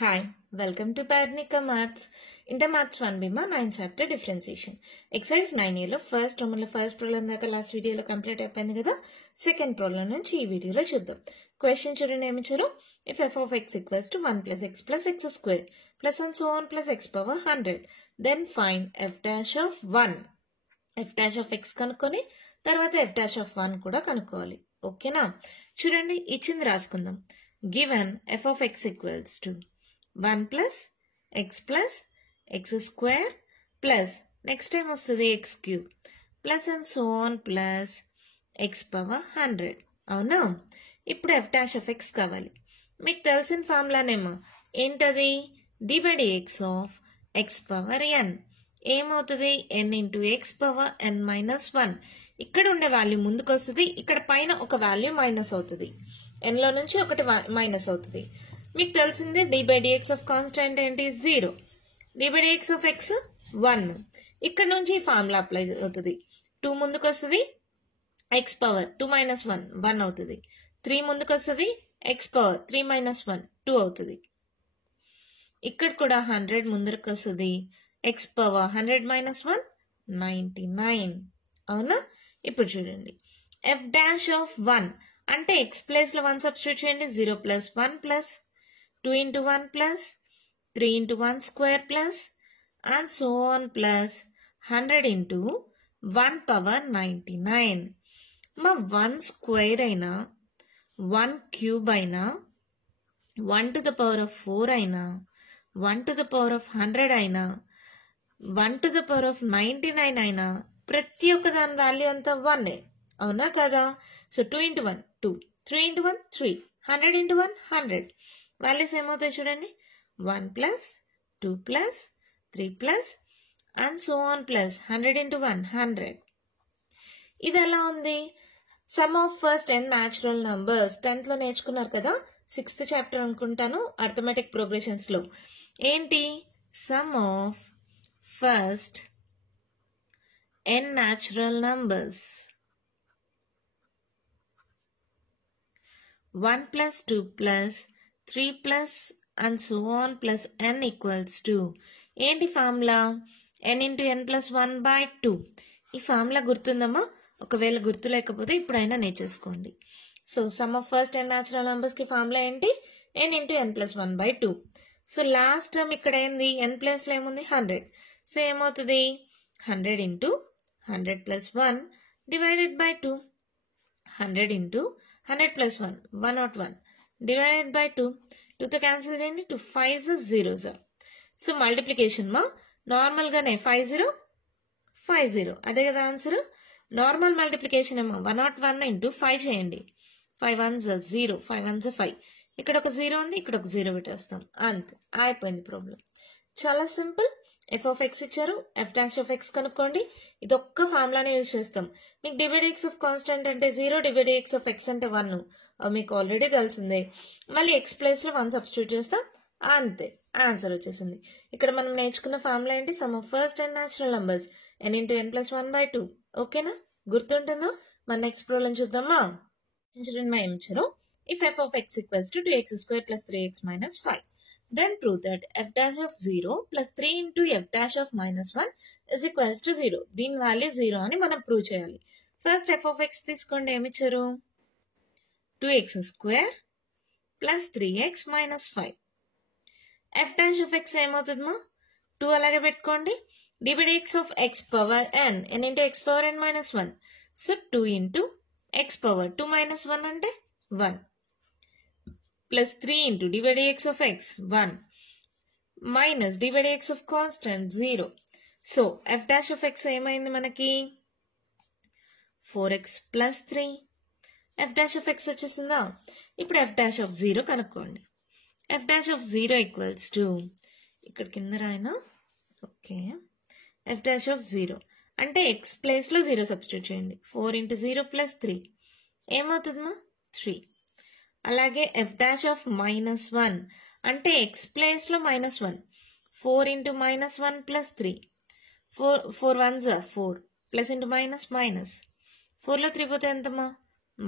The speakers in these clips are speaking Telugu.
Hi, welcome to Parnika Maths. Inter Maths 1 Bima 9 chapter differentiation. Exercise 9 లో ఫస్ట్ ప్రాబ్లం దాకా లాస్ట్ వీడియోలో కంప్లీట్ అయిపోయింది కదా. సెకండ్ ప్రాబ్లం నుంచి ఈ వీడియోలో చూద్దాం. క్వశ్చన్ చూడండి ఏమి ఇచ్చారు. If f of x equals to 1 plus x plus x square plus and so on plus x power 100 then find f dash of 1. f dash of x కనుక్కొని తర్వాత f dash of 1 కూడా కనుక్కోవాలి. ఓకేనా? చూడండి ఇచ్చింది రాసుకుందాం. Given f of x equals to 1 plus x square plus next time వస్తుంది x cube plus and so on plus x power 100. అవునా? ఇప్పుడు f dash of x కావాలి. మీకు తెలిసిన ఫార్ములానేమో ఏంటది? d by dx of x power n. ఏమవుతుంది? n into x power n minus 1. ఇక్కడ ఉండే వాల్యూ ముందుకు వస్తుంది, ఇక్కడ పైన ఒక వాల్యూ మైనస్ అవుతుంది, n లో నుంచి ఒకటి మైనస్ అవుతుంది. మీకు తెలిసిందే d by dx of constant ఏంటి? 0. d by dx of x 1. ఇక్కడ నుంచి ఈ ఫార్ములా అప్లై అవుతుంది. 2 ముందుకు వస్తుంది, x పవర్ 2 minus 1 1 అవుతుంది. 3 ముందుకు వస్తుంది, x పవర్ 3 minus 1 2 అవుతుంది. ఇక్కడ కూడా 100 ముందుకు వస్తుంది, x పవర్ 100 minus 1 99. అవునా? ఇప్పుడు చూడండి f dash of 1 అంటే x ప్లేస్ లో 1 సబ్స్టిట్యూట్ చేయండి. 0 plus 1 plus 2 into 1 plus 3 into 1 square plus and so on plus 100 into 1 power 99. మా 1 స్క్వేర్ అయినా 1 క్యూబ్ అయినా 1 to the power of 4 అయినా 1 to the power of 100 అయినా 1 to the power of 99 అయినా ప్రతి ఒక్క దాని వాల్యూ అంతా 1. అవునా కదా? So 2 into 1 2, 3 into 1 3, 100 into 1 100. Values ఏమవుతాయి చూడండి. 1 plus 2 plus 3 plus and so on plus 100 into 1 100. ఇది ఎలా ఉంది? Some of first n natural numbers 10th లో నేర్చుకున్నారు కదా. 6th చాప్టర్ అనుకుంటాను అర్థమెటిక్ ప్రోగ్రెషన్స్ లో. ఏంటి? Some of first n natural numbers 1 plus 2 plus 3 plus and so on plus n equals to ఏంటి formula? n into n plus 1 by 2. ఈ ఫార్ములా గుర్తుందమ్మా? ఒకవేళ గుర్తు లేకపోతే ఇప్పుడైనా నేర్చేసుకోండి. So sum of first n natural numbers కి ఫార్ములా ఏంటి? n into n plus 1 by 2. So last term ఇక్కడ ఏంది? n ప్లేస్ లో ఏముంది? 100. సో ఏమవుతుంది? 100 into 100 plus 1 divided by 2. 100 into 100 plus 1 101 divided by 2. 2తో క్యాన్సిల్ చేయండి. 2 5 0. సో మల్టిప్లికేషన్ మా నార్మల్ గానే 50 50 అదే కదా ఆన్సర్. నార్మల్ మల్టిప్లికేషన్ ఏమో 101 into 5 చేయండి. 5 1 0, 5 1 5. ఇక్కడ ఒక 0 ఉంది, ఇక్కడ ఒక 0 పెట్టేస్తాం. అంతే, అయిపోయింది ప్రాబ్లం. చాలా సింపుల్. f of x ఇచ్చారు, f dash of x కనుక్కోండి. ఇది ఒక్క ఫార్ములానే యూజ్ చేస్తాం. మీకు d by dx of constant అంటే 0, d by dx of x అంటే 1 మీకు ఆల్రెడీ తెలిసిందే. మళ్ళీ x ప్లేస్ లో 1 సబ్స్టిట్యూట్ చేస్తాం, అంతే ఆన్సర్ వచ్చేసింది. ఇక్కడ మనం నేర్చుకున్న ఫార్ములా ఏంటి? Some of first n natural numbers n into n plus 1 by 2. ఓకేనా? గుర్తుంటుందో? మన నెక్స్ట్ ప్రాబ్లం చూద్దామా? చూడండి మా ఏం ఇచ్చారు. If f of x equals to 2x square plus 3x minus 5 then prove that f dash of 0 plus 3 into f dash of minus 1 is equals to 0. దీని వాల్యూ 0 అని మనం ప్రూవ్ చేయాలి. ఫస్ట్ f of x తీసుకోండి. ఏమిచ్చారు? 2x square plus 3x minus 5. f dash of x ఏమవుతుందమ్మా? 2 అలాగే పెట్టుకోండి. d by dx of x power n into x power n minus 1. So 2 into x power 2 minus 1 అంటే 1 plus 3 into d by dx of x 1 minus d by dx of constant 0. So f dash of x ఏమైంది మనకి? 4x plus 3. f dash of x వచ్చేసిందా? ఇప్పుడు f dash of 0 కనుక్కోండి. f dash of 0 equals to ఇక్కడ కింద రాయనా? ఓకే, f dash of 0 అంటే x ప్లేస్ లో 0 సబ్స్టిట్యూట్ చేయండి. 4 into 0 plus 3 ఏమవుతుందమ్మా? 3. అలాగే f dash of minus 1 అంటే x ప్లేస్ లో -1. 4 into -1 plus 3. 4 1s 4 plus into minus minus. 4లో 3 పోతే ఎంతమ్మా?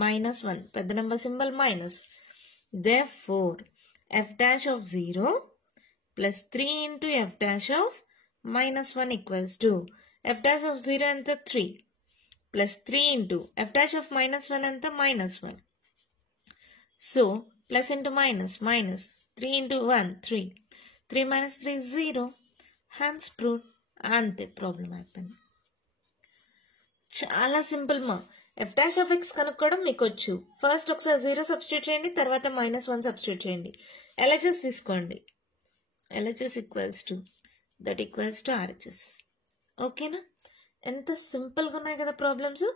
-1. పెద్ద number symbol minus. Therefore f dash of 0 plus 3 into f dash of minus 1 equals to f dash of 0 anta 3 plus 3 into f dash of minus 1 anta minus 1. So plus into minus, 3 into 1 3, 3 minus 3 is 0. Hence proved. అంతే ప్రాబ్లం అయిపోయింది. చాలా సింపుల్ మా. ఎఫ్ డాష్ ఆఫ్ ఎక్స్ కనుక్కోవడం మీకు వచ్చు. ఫస్ట్ ఒకసారి 0 సబ్స్టిట్యూట్ చేయండి, తర్వాత -1 సబ్స్టిట్యూట్ చేయండి. ఎల్హెచ్ఎస్ తీసుకోండి. LHS equals to that equals to RHS. ఓకేనా? ఎంత సింపుల్గా ఉన్నాయి కదా ప్రాబ్లమ్స్.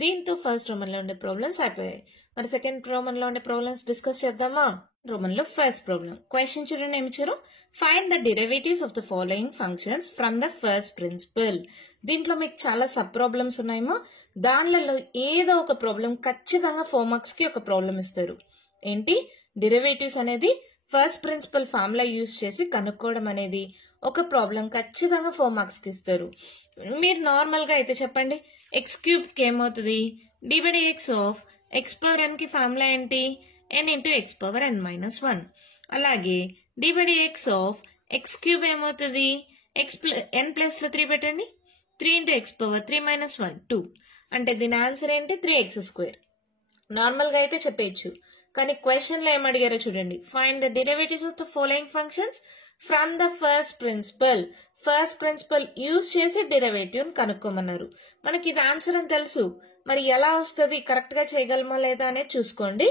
దీంతో ఫస్ట్ రోమన్లో ఉండే ప్రాబ్లమ్స్ అయిపోయాయి. మరి సెకండ్ రోమన్లో ఉండే ప్రాబ్లమ్స్ డిస్కస్ చేద్దామా? రోమన్లో ఫస్ట్ ప్రాబ్లం క్వశ్చన్ చూడండి ఏమి ఇచ్చారు. Find the derivatives of the following functions from the first principle. దీంట్లో మీకు చాలా సబ్ ప్రాబ్లమ్స్ ఉన్నాయేమో. దానిలో ఏదో ఒక ప్రాబ్లం ఖచ్చితంగా 4 మార్క్స్ కి ఒక ప్రాబ్లం ఇస్తారు. ఏంటి? డెరివేటివ్స్ అనేది ఫస్ట్ ప్రిన్సిపల్ ఫార్ములా యూజ్ చేసి కనుక్కోవడం అనేది ఒక ప్రాబ్లం ఖచ్చితంగా 4 మార్క్స్ కి ఇస్తారు. మీరు నార్మల్ గా అయితే చెప్పండి, ఎక్స్ క్యూబ్ కి ఏమవుతుంది? d/dx of X power n కి ఫార్ములా ఏంటి? n into X power n minus 1. అలాగే d/dx ఆఫ్ ఎక్స్ క్యూబ్ ఏమవుతుంది? n ప్లస్ లో 3 పెట్టండి, 3 ఇంటూ ఎక్స్ పవర్ 3 మైనస్ 1 2. అంటే దీని ఆన్సర్ ఏంటి? 3x². నార్మల్ గా అయితే చెప్పేయచ్చు, కానీ క్వశ్చన్ లో ఏమడిగారో చూడండి. Find the derivatives of the following functions from the first principle. First principle use చేసి డెరివేటివ్ కనుక్కోమన్నారు. మనకి ఇది ఆన్సర్ అని తెలుసు, మరి ఎలా వస్తుంది, కరెక్ట్ గా చేయగలమా లేదా అనేది చూసుకోండి.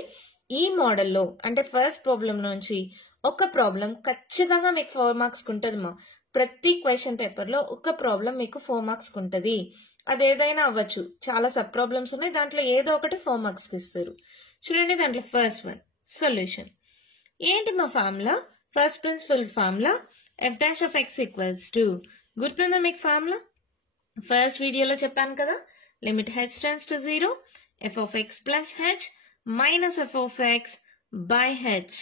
ఈ మోడల్లో అంటే ఫస్ట్ ప్రాబ్లం నుంచి ఒక ప్రాబ్లం ఖచ్చితంగా మీకు 4 మార్క్స్ ఉంటుంది మా. ప్రతి క్వశ్చన్ పేపర్ లో ఒక ప్రాబ్లం మీకు 4 మార్క్స్ ఉంటుంది. అదేదైనా అవ్వచ్చు. చాలా సబ్ ప్రాబ్లమ్స్ ఉన్నాయి, దాంట్లో ఏదో ఒకటి 4 మార్క్స్ కి ఇస్తారు. చూడండి, దాంట్లో ఫస్ట్ వన్ సొల్యూషన్ ఏంటి మా formula? First principle formula F dash of X equals to, గుర్తుందా మీకు ఫార్ములా? ఫస్ట్ వీడియోలో చెప్పాను కదా, limit H tends to 0 F of X plus H minus F of X by h.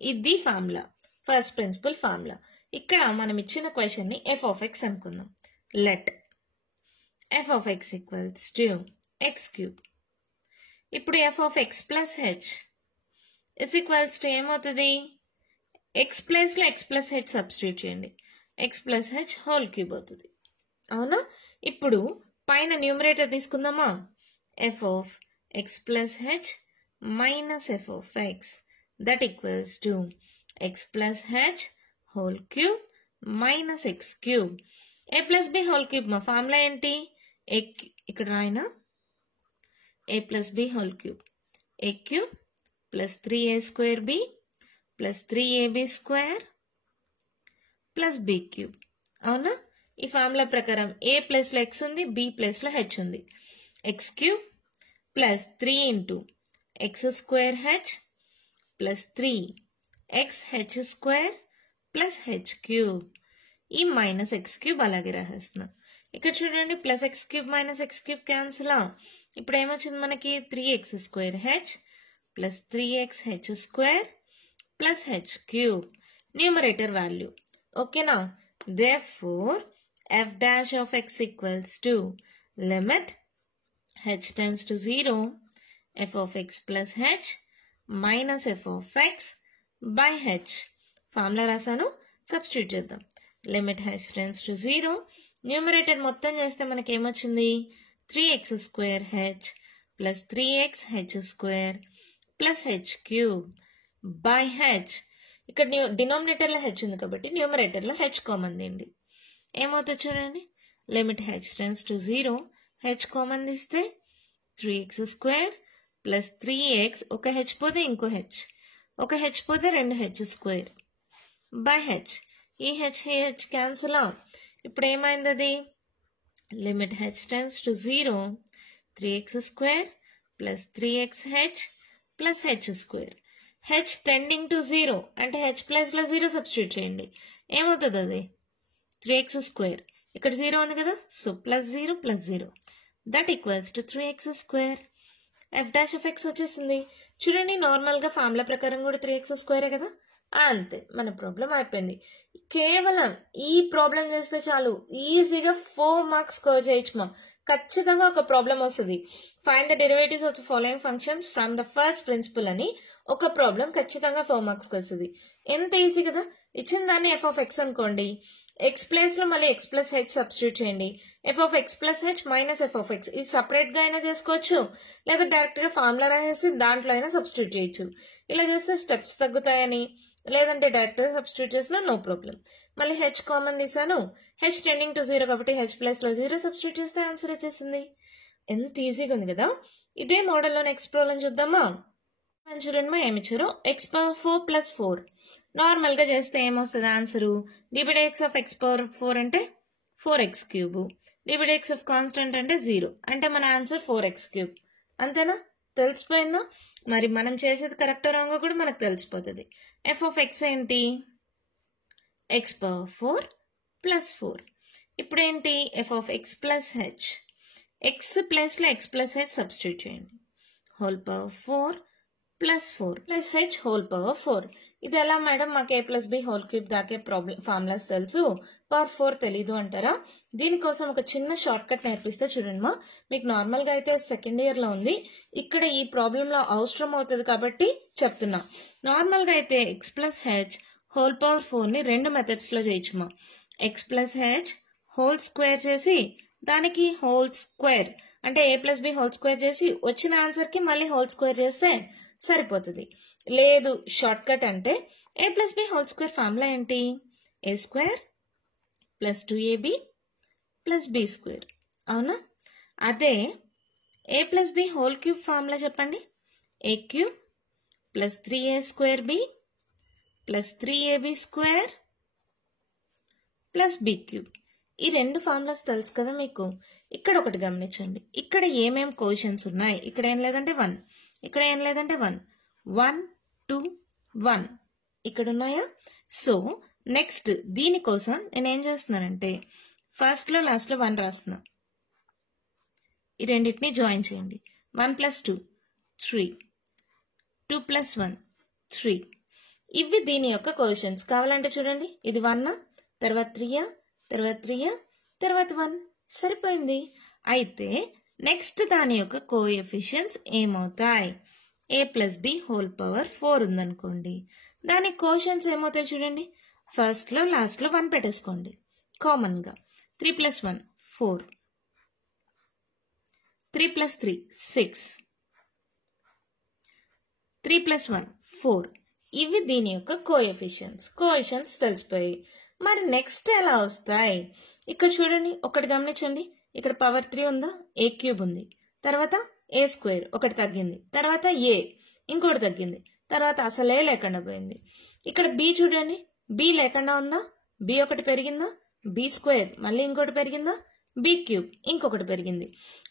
ఇది ఫార్ములా, ఫస్ట్ ప్రిన్సిపల్ ఫార్ములా. ఇక్కడ మనం ఇచ్చిన క్వశ్చన్ ని ఎఫ్ ఆఫ్ ఎక్స్ అనుకుందాం. Let f of X equals to x cube. ఇప్పుడు f of X plus h is equals to ఏమవుతుంది? ఎక్స్ ప్లస్ లో ఎక్స్ ప్లస్ హెచ్ సబ్స్టిట్యూట్ చేయండి, x plus H whole cube అవుతుంది. అవునా? ఇప్పుడు పైన న్యూమరేటర్ తీసుకుందామా? F of X plus H minus F of x that equals to x plus H whole cube minus x cube. A plus B whole cube మా ఫార్ములా ఏంటి? ఇక్కడ రాయినా a plus B whole cube, a cube plus 3a² b plus 3ab² plus b cube. అవునా? ఈ ఫార్ములా ప్రకారం ఏ ప్లస్ లో ఎక్స్ ఉంది, బి ప్లస్ లో హెచ్ ఉంది. X cube plus 3 into x² h plus 3xh² plus H cube. ఈ మైనస్ ఎక్స్ క్యూబ్ అలాగే రాసేస్తున్నా. ఇక్కడ చూడండి, plus x cube minus x cube cancel. ఇప్పుడు ఏమొచ్చింది మనకి? 3x² h plus 3xh² plus H cube. Numerator value. ఓకేనా? Therefore f dash of X equals to limit H tends to 0 F of X plus H minus F of X by H. Formula రాసాను, సబ్స్టిట్యూట్ చేద్దాం. Limit H tends to 0, numerator మొత్తం చేస్తే మనకి ఏమొచ్చింది? 3x² h plus 3xh² plus H cube by H. ఇక్కడ డినామినేటర్ లో హెచ్ ఉంది కాబట్టి న్యూమరేటర్ లో హెచ్ కామన్ తీయండి. ఏమవుతుంది చూడండి, limit H tends to 0 H common తీస్తే 3x² ప్లస్ 3x, ఒక హెచ్ పోతే ఇంకో హెచ్, ఒక హెచ్ పోతే 2h² బై హెచ్. ఈ హెచ్ క్యాన్సిల్. ఇప్పుడు ఏమైంది? అది limit H tends to 0 3x² plus 3xh plus h². H tending to 0 అంటే హెచ్ ప్లస్ లో 0 సబ్స్టిట్యూట్ చేయండి. ఏమవుతుంది? అది 3x². ఇక్కడ 0 ఉంది కదా, so plus 0 plus 0 that equals to 3x². F dash of X వచ్చేసింది. చూడండి, నార్మల్ గా ఫార్ములా ప్రకారం కూడా 3x² కదా, అంతే, మన ప్రాబ్లం అయిపోయింది. కేవలం ఈ ప్రాబ్లం చేస్తే చాలు, ఈజీగా 4 మార్క్స్ స్కోర్ చేయొచ్చు మా. ఖచ్చితంగా ఒక ప్రాబ్లం వస్తుంది, find the derivatives of the following functions from the first principle అని ఒక ప్రాబ్లం ఖచ్చితంగా 4 మార్క్స్ వస్తుంది. ఎంత ఈజీ కదా. ఇచ్చిన దాన్ని ఎఫ్ ఆఫ్ ఎక్స్ అనుకోండి, ఎక్స్ ప్లేస్ లో మళ్ళీ ఎక్స్ ప్లస్ హెచ్ సబ్స్టిట్యూట్ చేయండి. F of X plus H minus F of X, ఇది సపరేట్ గా అయినా చేసుకోవచ్చు, లేదా డైరెక్ట్ గా ఫార్ములా రాసేసి దాంట్లో అయినా సబ్స్టిట్యూట్ చేయొచ్చు. ఇలా చేస్తే స్టెప్స్ తగ్గుతాయని, లేదంటే డైరెక్ట్ గా సబ్స్టిట్యూట్ చేసినా నో ప్రాబ్లం. మళ్ళీ హెచ్ కామన్ తీసాను, హెచ్ టెండింగ్ టు 0 కాబట్టి హెచ్ ప్లస్ లో 0 సబ్స్టిట్యూట్ చేస్తే ఆన్సర్ వచ్చేసింది. ఎంత ఈజీగా ఉంది కదా. ఇదే మోడల్లో నెక్స్ట్ ప్రాబ్లం చూద్దామా. చూడండి మా ఏమి ఇచ్చారు, ఎక్స్ పవర్ 4 ప్లస్ 4. నార్మల్ గా చేస్తే ఏమొస్తుంది ఆన్సరు, డిబిడెక్స్ ఆఫ్ ఎక్స్ పవర్ 4 అంటే 4x క్యూబ్, డిబిడెక్స్ ఆఫ్ కాన్స్టెంట్ అంటే 0, అంటే మన ఆన్సర్ 4x క్యూబ్. అంతేనా, తెలిసిపోయిందా. మరి మనం చేసేది కరెక్ట్ రాంగ్ కూడా మనకు తెలిసిపోతుంది. ఎఫ్ ఆఫ్ ఎక్స్ ఏంటి, ఎక్స్ పవర్ 4 ప్లస్ 4. ఇప్పుడు ఏంటి, F of X plus H, x plus లో ఎక్స్ ప్లస్ హెచ్ సబ్స్టిట్యూట్ చేయండి, whole power 4 plus 4 plus H whole power 4. ఇది ఎలా మేడం, మాకు a plus B whole cube దాకే ప్రాబ్లం ఫార్ములాస్ తెలుసు, పవర్ 4 తెలీదు అంటారా. దీనికోసం ఒక చిన్న షార్ట్ కట్ నేర్పిస్తే చూడండి మా. మీకు నార్మల్ గా అయితే సెకండ్ ఇయర్ లో ఉంది, ఇక్కడ ఈ ప్రాబ్లం లో అవసరం అవుతుంది కాబట్టి చెప్తున్నా. నార్మల్ గా అయితే X plus H whole power 4 ని 2 మెథడ్స్ లో చేయొచ్చు మా. X plus H whole square చేసి దానికి హోల్ స్క్వేర్ అంటే a plus B whole square చేసి వచ్చిన ఆన్సర్ కి మళ్ళీ హోల్ స్క్వేర్ చేస్తే సరిపోతుంది. లేదు షార్ట్ కట్ అంటే a plus B whole square formula ఏంటి, a square plus 2ab plus B square. అవునా, అదే a plus B whole cube formula చెప్పండి, a cube plus 3a square b plus 3ab square plus b cube. ఈ 2 ఫార్ములాస్ తెలుసు కదా మీకు. ఇక్కడ ఒకటి గమనించండి, ఇక్కడ ఏమేం కోషన్స్ ఉన్నాయి, ఇక్కడ ఏం లేదంటే 1, ఇక్కడ ఏం లేదంటే 1, 1 2 1 ఇక్కడ ఉన్నాయా. సో నెక్స్ట్ దీనికోసం నేను ఏం చేస్తున్నానంటే ఫస్ట్ లో లాస్ట్ లో 1 రాస్తున్నా, ఈ రెండింటిని జాయిన్ చేయండి. 1 ప్లస్ 2 3, 2 ప్లస్ 1 3. ఇవి దీని యొక్క కోషన్స్. కావాలంటే చూడండి, ఇది 1 తర్వాత 3 తర్వాత 3 తర్వాత 1 సరిపోయింది. అయితే నెక్స్ట్ దాని యొక్క కోఎఫిషియన్స్ ఏమవుతాయి, ఏ ప్లస్ బి హోల్ పవర్ 4 ఉందనుకోండి, దాని కోషన్స్ ఏమవుతాయి చూడండి. ఫస్ట్ లో లాస్ట్ లో 1 పెట్టేసుకోండి కామన్ గా. 3 ప్లస్ 1 4, 3 ప్లస్ 3 6, 3 ప్లస్ 1 4. ఇవి దీని యొక్క కోఎఫిషియన్స్ తెలిసిపోయాయి. మరి నెక్స్ట్ ఎలా వస్తాయి, ఇక్కడ చూడండి ఒకటి గమనించండి, ఇక్కడ పవర్ 3 ఉందా, ఏ క్యూబ్ ఉంది, తర్వాత ఏ స్క్వేర్ ఒకటి తగ్గింది, తర్వాత ఏ ఇంకోటి తగ్గింది, తర్వాత అసలే లేకుండా పోయింది. ఇక్కడ బి చూడండి, బి లేకుండా ఉందా, బి ఒకటి పెరిగిందా, బి స్క్వేర్ మళ్ళీ ఇంకోటి పెరిగిందా, బి క్యూబ్ ఇంకొకటి పెరిగింది.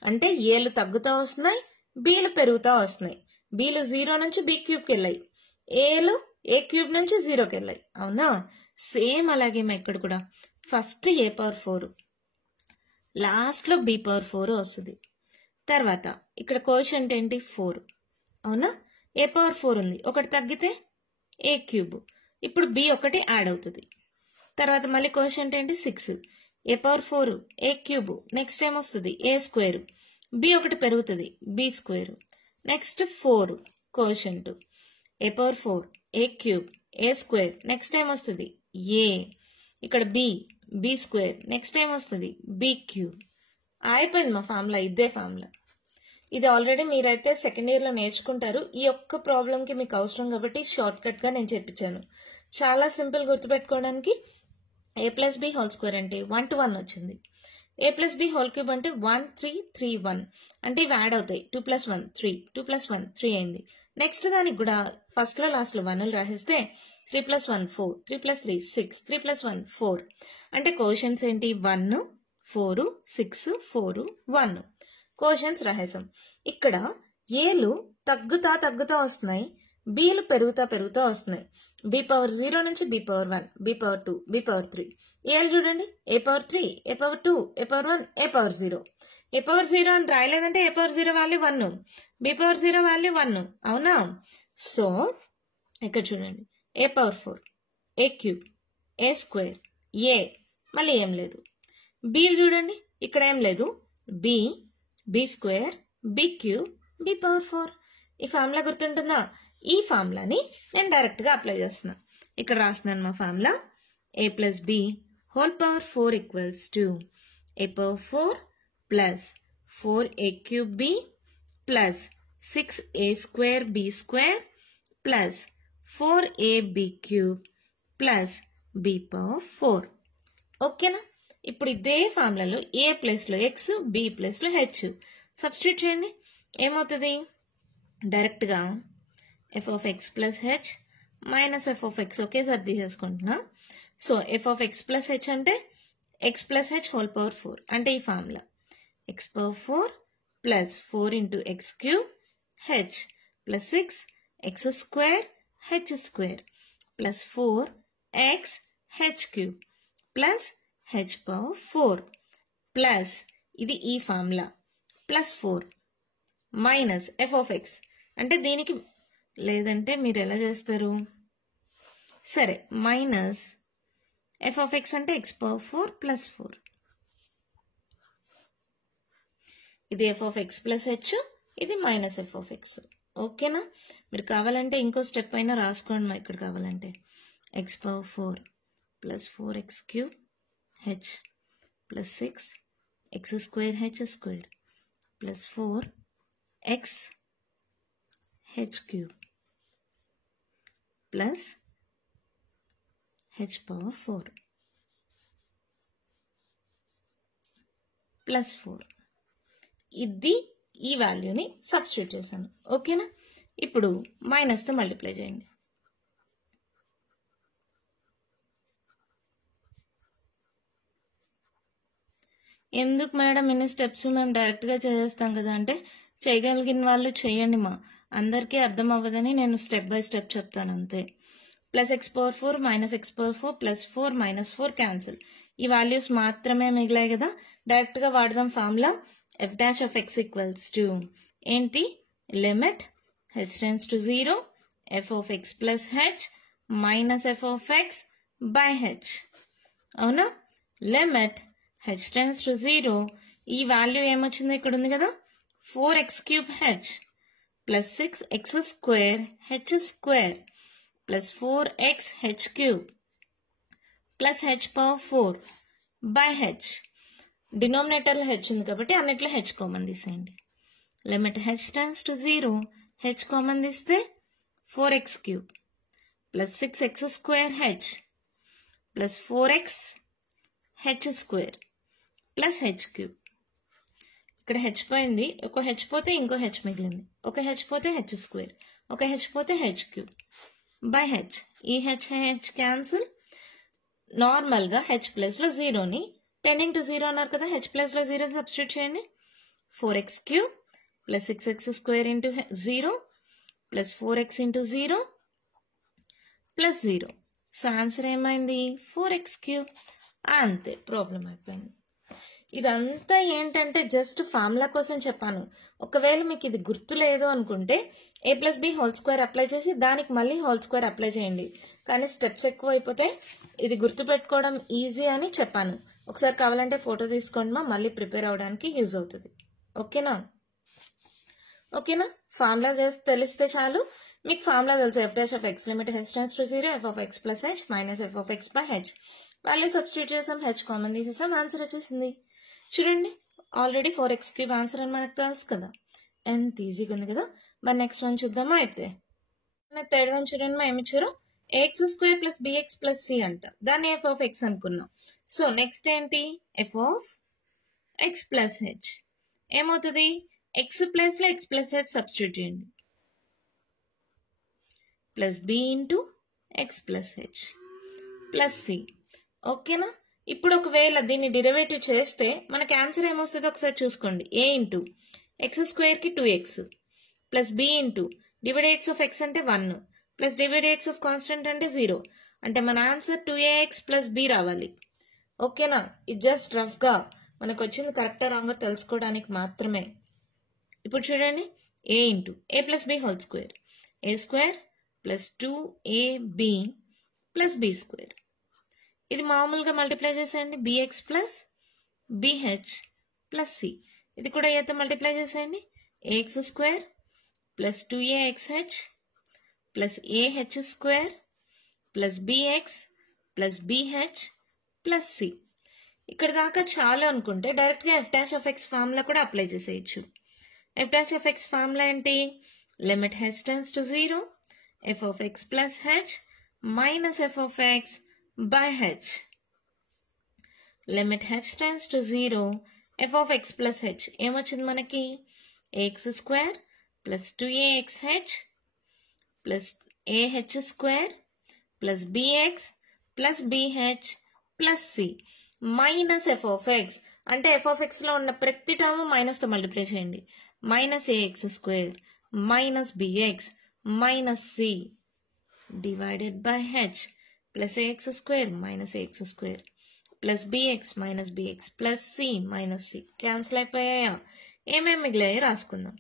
అంటే ఏలు తగ్గుతా వస్తున్నాయి, బీలు పెరుగుతా వస్తున్నాయి. బీలు 0 నుంచి బి క్యూబ్కి వెళ్ళాయి, ఏలు ఏ క్యూబ్ నుంచి 0కి వెళ్ళాయి. అవునా, సేమ్ అలాగే ఇక్కడ కూడా ఫస్ట్ ఏ పవర్ 4 లాస్ట్ లో బి పవర్ 4 వస్తుంది. తర్వాత ఇక్కడ కోషంట్ ఏంటి 4. అవునా, ఏ పవర్ 4 ఉంది, ఒకటి తగ్గితే ఏ క్యూబ్, ఇప్పుడు బి ఒకటి యాడ్ అవుతుంది. తర్వాత మళ్ళీ కోషంట్ ఏంటి 6, ఏ పవర్ 4 ఏ క్యూబ్, నెక్స్ట్ ఏమొస్తుంది ఏ స్క్వేర్, బి ఒకటి పెరుగుతుంది B square, next 4 quotient, A power 4 A cube A square, next time వస్తుంది ఏ, ఇక్కడ బి స్క్వేర్, నెక్స్ట్ టైం వస్తుంది బి క్యూబ్. అయిపోయింది మా ఫార్ములా, ఇదే ఫార్ములా. ఇది ఆల్రెడీ మీరైతే సెకండ్ ఇయర్ లో నేర్చుకుంటారు. ఈ ఒక్క ప్రాబ్లం కి మీకు అవసరం కాబట్టి షార్ట్ కట్ గా నేను చెప్పించాను. చాలా సింపుల్ గుర్తుపెట్టుకోవడానికి. ఏ ప్లస్ బి హోల్ స్క్వేర్ అంటే 1 to 1 వచ్చింది. ఏ ప్లస్ బి హోల్ క్యూబ్ అంటే 1 3 3 1 అంటే ఇవి యాడ్ అవుతాయి. 2 plus 1 3, 2 plus 1 3 అయింది. నెక్స్ట్ దానికి కూడా ఫస్ట్ లో లాస్ట్ లో 1 రాసేస్తే 3 plus 1 4, 3 plus 3 6, 3 plus 1 4 అంటే కోషన్స్ ఏంటి 1 4 6 4 1 కోషన్స్ రాసేసాం. ఇక్కడ ఏలు తగ్గుతా వస్తున్నాయి, బీలు పెరుగుతా వస్తున్నాయి. బి పవర్ 0 నుంచి B power 1, B power 2, B power 3. ఏలు చూడండి A power 3, A power 2, A power 1, A power 0. A power 0 అని రాయలేదంటే A power 0 value 1, B power 0 value 1. అవునా, సో ఇక్కడ చూడండి A power 4 A cube A square A మళ్ళీ ఏం లేదు. బీలు చూడండి, ఇక్కడ ఏం లేదు. B B square B cube B power 4. ఈ ఫార్ములా గుర్తుంటుందా? ఈ ఫార్ములాని నేను డైరెక్ట్గా అప్లై చేస్తున్నా. ఇక్కడ రాస్తున్నాను మా formula. A plus B whole power 4 equals to A power 4 plus 4a cube B plus 6a square B square plus 4ab cube plus B power 4. ఓకేనా? ఇప్పుడు ఇదే ఫార్ములాలో ఏ ప్లేస్లో ఎక్స్ బి ప్లేస్లో హెచ్ సబ్స్టిట్యూట్ చేయండి. ఏమవుతుంది? డైరెక్ట్గా F of X plus H minus F of X ఒకేసారి తీసేసుకుంటున్నా. So F of X plus H అంటే X plus H whole power 4 అంటే ఈ formula X power 4 plus 4 into X cube H plus 6 X square H square plus 4 X H cube plus H power 4 plus ఇది ఈ formula plus 4 minus F of X అంటే దీనికి లేదంటే మీరు ఎలా చేస్తారు? సరే, మైనస్ ఎఫ్ ఆఫ్ ఎక్స్ అంటే ఎక్స్ పవర్ 4 ప్లస్ 4. ఇది F of X plus H, ఇది మైనస్ ఎఫ్ ఆఫ్ ఎక్స్. ఓకేనా? మీరు కావాలంటే ఇంకో స్టెప్ అయినా రాసుకోండి. మా ఇక్కడ కావాలంటే X power 4 plus 4x cube H plus 6 X square H square plus 4x H cube plus H power 4 plus 4. ఇది ఈ వాల్యూని సబ్స్టిట్యూట్ చేశాను. ఓకేనా? ఇప్పుడు మైనస్తో మల్టిప్లై చేయండి. ఎందుకు మేడం ఇన్ని స్టెప్స్? మేము డైరెక్ట్గా చేసేస్తాం కదా అంటే చేయగలిగిన వాళ్ళు చేయండి. మా అందరికీ అర్థం అవ్వదని నేను స్టెప్ బై స్టెప్ చెప్తాను అంతే. Plus X power 4 minus X power 4 plus 4 minus 4 cancel. ఈ వాల్యూస్ మాత్రమే మిగిలాయి కదా, డైరెక్ట్గా వాడదాం formula. F dash of X equals to ఏంటి? Limit H tends to 0 F of X plus H minus F of X by H. అవునా? లిమిట్ హెచ్ టెన్స్ టు 0 ఈ వాల్యూ ఏమొచ్చిందో ఇక్కడ ఉంది కదా, 4x cube H plus 6x square H square plus 4x H cube plus H power 4 by H. డినామినేటర్లో హెచ్ ఉంది కాబట్టి అన్నిట్లో హెచ్ కామన్ తీసేయండి. Limit H tends to 0 H common తీస్తే 4x cube plus 6x square H plus 4x H square plus H cube. ఇక్కడ హెచ్ పోయింది, ఒక హెచ్ పోతే ఇంకో హెచ్ మిగిలింది. ఒక హెచ్ పోతే హెచ్ స్క్వేర్, ఒక హెచ్ పోతే హెచ్ క్యూబ్ బై హెచ్. ఈ హెచ్ హెచ్ క్యాన్సిల్. నార్మల్గా హెచ్ ప్లేస్లో 0ని 10 × 0 అన్నారు కదా, హెచ్ ప్లేస్లో 0 సబ్స్టిట్యూట్ చేయండి. 4x cube plus 6x square into 0 plus 4x into 0 plus 0. So answer ఏమైంది? 4x cube. అంతే, ప్రాబ్లం అయిపోయింది. ఇదంతా ఏంటంటే జస్ట్ ఫార్ములా కోసం చెప్పాను. ఒకవేళ మీకు ఇది గుర్తు లేదు అనుకుంటే A plus B whole square apply చేసి దానికి మళ్ళీ హోల్ స్క్వేర్ అప్లై చేయండి. కానీ స్టెప్స్ ఎక్కువ అయిపోతే ఇది గుర్తుపెట్టుకోవడం ఈజీ అని చెప్పాను. ఒకసారి కావాలంటే ఫోటో తీసుకోండి మా, మళ్ళీ ప్రిపేర్ అవడానికి యూజ్ అవుతుంది. ఓకేనా? ఫార్ములా చేసి తెలిస్తే చాలు. మీకు ఫార్ములా తెలుసు. F dash of X limit H tends to 0 F of X plus H minus F of X by H. Value substitute చేసాం, హెచ్ కామన్ తీసేసాం, ఆన్సర్ వచ్చేసింది. చూడండి, ఆల్రెడీ 4x క్యూబ్ ఆన్సర్ అని మనకు తెలుసు కదా, ఎంత ఈజీగా ఉంది కదా. మరి నెక్స్ట్ వన్ చూద్దామా? అయితే థర్డ్ వన్ చూడండి, మా ఏమిచ్చారు? A X square plus B X plus C అంట, దాన్ని ఎఫ్ ఆఫ్ ఎక్స్ అనుకున్నాం. సో నెక్స్ట్ ఏంటి? F of X plus H. ఏమవుతుంది? ఎక్స్ ప్లస్ లో ఎక్స్ ప్లస్ హెచ్ సబ్స్టిట్యూట్ చేయండి, plus B into X plus H plus C. ఓకేనా? ఇప్పుడు ఒకవేళ దీన్ని డెరివేటివ్ చేస్తే మనకి ఆన్సర్ ఏమొస్తుందో ఒకసారి చూసుకోండి. ఏ ఇంటూ ఎక్స్ స్క్వేర్కి 2x plus B into divide X of X అంటే 1 plus divide X of constant అంటే 0. అంటే మన ఆన్సర్ 2ax ప్లస్ బి రావాలి. ఓకేనా? ఇది జస్ట్ రఫ్గా మనకు వచ్చింది కరెక్టా రాంగా తెలుసుకోవడానికి మాత్రమే. ఇప్పుడు చూడండి, A into A plus B whole square, A square plus 2ab plus B square. ఇది మామూలుగా మల్టిప్లై చేసేయండి, bx plus bh plus C. ఇది కూడా ఏతో మల్టిప్లై చేసేయండి, ax square plus 2axh plus ah square plus bx plus bh plus C. ఇక్కడ దాకా చాలు అనుకుంటే డైరెక్ట్గా F dash of X formula కూడా అప్లై చేసేయచ్చు. F dash of X formula ఏంటి? Limit H tends to 0 F of X plus H minus F of X by H. Limit H tends to 0 F of X plus h ఏమొచ్చింది మనకి? A x square plus 2axh plus ah square plus bx plus bh plus C minus F of X. అంటే ఎఫ్ ఆఫ్ ఎక్స్ లో ఉన్న ప్రతి టర్మ్ మైనస్ తో మల్టిప్లై చేయండి. Minus a x square minus b x minus c divided by h plus a x square minus a x square plus b x minus bx plus C minus C. Cancel అయిపోయాయా? ఏమేమి మిగిలాయో రాసుకుందాం.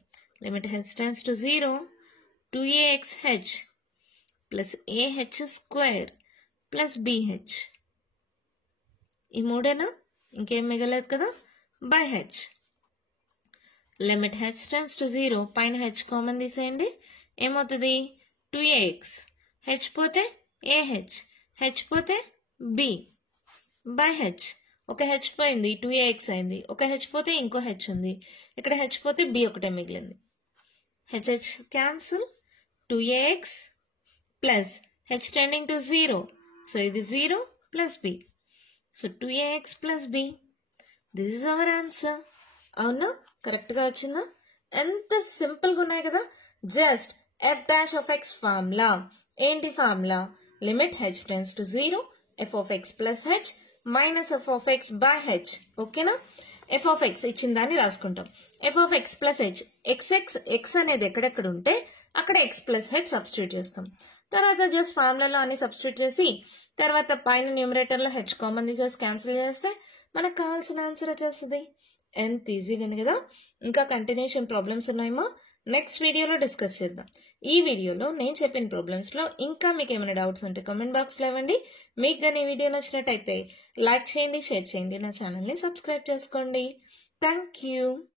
Limit H tends to 0 2axh plus ah square plus bh. ఈ మూడేనా? ఇంకేం మిగలేదు కదా? By H. Limit H tends to 0 పైన హెచ్ కామన్ తీసేయండి. ఏమవుతుంది? 2ax. హెచ్ పోతే ah, హెచ్ పోతే b బై హెచ్. ఒక హెచ్ పోయింది, 2ax అయింది. ఒక హెచ్ పోతే ఇంకో హెచ్ ఉంది. ఇక్కడ హెచ్ పోతే b ఒకటే మిగిలింది. H cancel. 2ax plus H tending to 0. So ఇది 0 plus b. So 2ax plus b. This is our answer. అవునా? కరెక్ట్గా వచ్చిందా? ఎంత సింపుల్గా ఉన్నాయి కదా. Just F dash of X formula. ఏంటి ఫార్ములా? Limit H tends to 0 F of X plus H minus F of X by H. ఓకేనా? ఎఫ్ ఆఫ్ ఎక్స్ ఇచ్చిన దాన్ని రాసుకుంటాం. F of X plus H. X అనేది ఎక్కడెక్కడ ఉంటే అక్కడ ఎక్స్ ప్లస్ హెచ్ సబ్స్టిట్యూట్ చేస్తాం. తర్వాత జస్ట్ ఫార్ములాలో అన్ని సబ్స్టిట్యూట్ చేసి తర్వాత పైన న్యూమరేటర్లో హెచ్ కామన్ తీసేసి క్యాన్సిల్ చేస్తే మనకు కావాల్సిన ఆన్సర్ వచ్చేస్తుంది. ఎంత ఈజీగా ఉంది కదా. ఇంకా కంటిన్యూషన్ ప్రాబ్లమ్స్ ఉన్నాయేమో నెక్స్ట్ వీడియోలో డిస్కస్ చేద్దాం. ఈ వీడియోలో నేను చెప్పిన ప్రాబ్లమ్స్లో ఇంకా మీకు ఏమైనా డౌట్స్ ఉంటే కామెంట్ బాక్స్లో ఇవ్వండి. మీకు కానీ ఈ వీడియో నచ్చినట్టయితే లైక్ చేయండి, షేర్ చేయండి, నా ఛానల్ని సబ్స్క్రైబ్ చేసుకోండి. Thank you.